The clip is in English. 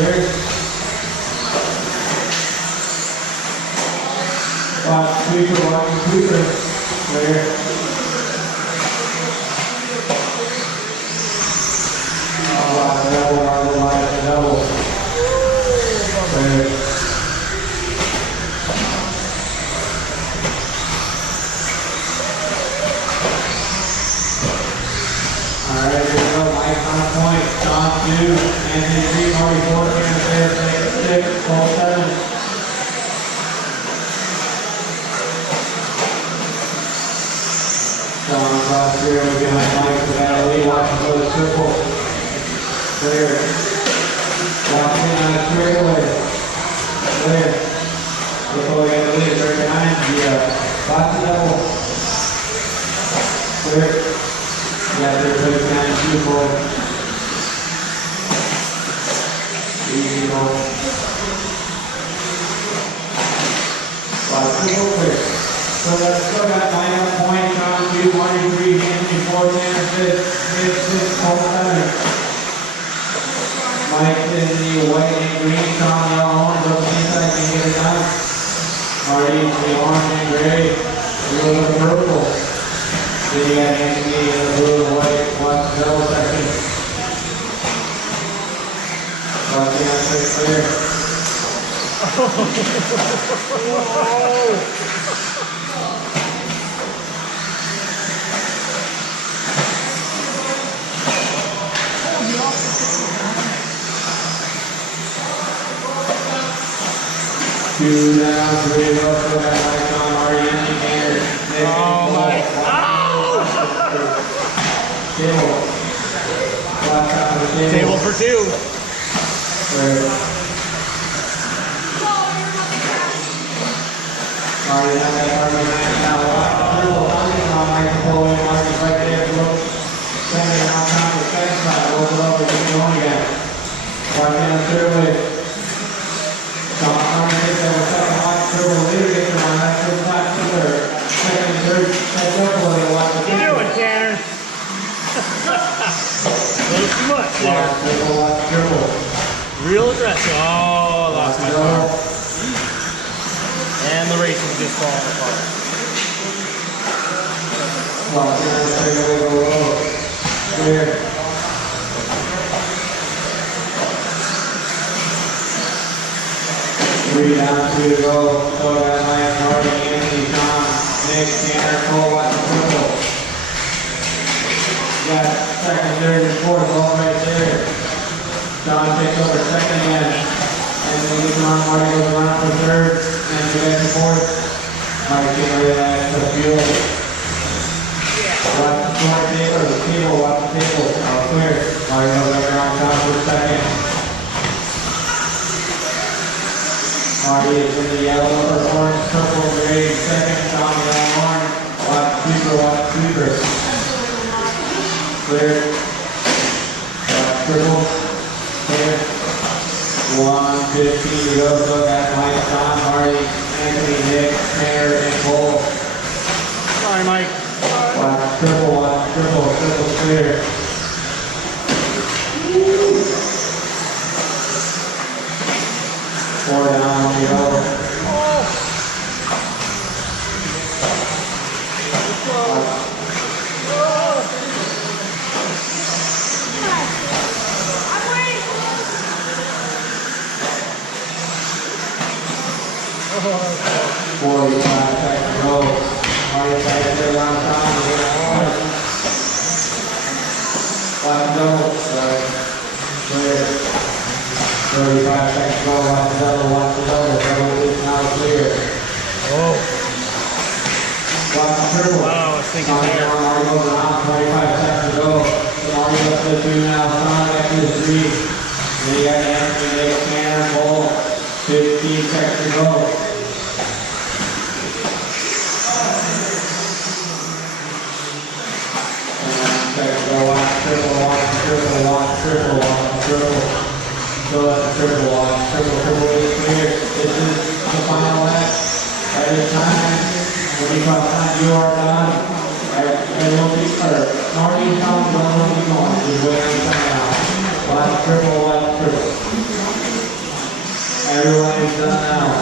clear. Watch sweeper, clear. Double. Clear. Alright, here we go. Mike on point. John 2. Anthony 3. Marty 4. Cannon 6. Paul 7. John across here. We're behind Mike for that lead. Watching for the triple. Clear. Watching on the straightaway. Clear. Look over at the lead. Right behind you. Watch the double. Clear. Yeah, they're putting down 2 4. Easy goal. Watch the goal clear. So let's go back 9 on point. John 2, 1 3, Anthony 4, Tanner 6, Nick 6, Paul 7. Mike in the white and green, Sean the orange, up the inside, can get it done. Marty the orange and gray, blue and purple. Then you got Anthony in the blue and white, watch the double section. Watch the outside clear. Two down, 3 up, go back, Mike on, Marty, Anthony, Tanner, Nick, Oh my God. Table. Watch out for the table. Table for 2. Clear. Marty, now that Marty now, watch the dribble, Marty's on Mike Napoleon, Marty's right there, look. Sending out time to the fence side, roll it over, get going again. Watch down the fairway. Marty takes that second watch, dribble, later gets around, that's the top to third. Second and third, that's up a little, watch the What you doing, Tanner? A little too much there. Watch dribble. Real aggressive. Oh, I lost my car. And the race is just falling apart. Watch down, take it over low. Clear. Three down, 2 to go. So that Mike, Marty, Anthony, Tom, Nick, Tanner, Cole, watch the triple. Got second, third, and fourth all right there. John takes over second again. And then he's on, Marty goes around for third. And we get the fourth. Marty can't realize the fuel. Watch the table, watch the table. All clear. Marty goes back around top for second. Marty is in the yellow or orange, purple, gray, second, Tom in orange. Watch sweeper. Clear. Watch triple. Clear. 1:15 to go. So got Mike, Tom, Marty, Anthony, Nick, Tanner, and Cole. Sorry, Mike. Watch triple, clear. Four down, we go. Forty-five seconds to go. Marty back there around time. Watch the double. Clear. 35 seconds to go. Watch the double. Double is now clear. Oh. Watch the triple. Wow, I was thinking Marty there. goes around. 25 seconds to go. Marty up to 2 now. Sean back to 3. Then you got Anthony, Nick, Tanner, Cole. 15 seconds to go. Triple is clear. This is the final lap. At this time, when you come time, you are done. Marty comes, one will be going. Just wait on the time out. Last triple. Everyone is done now.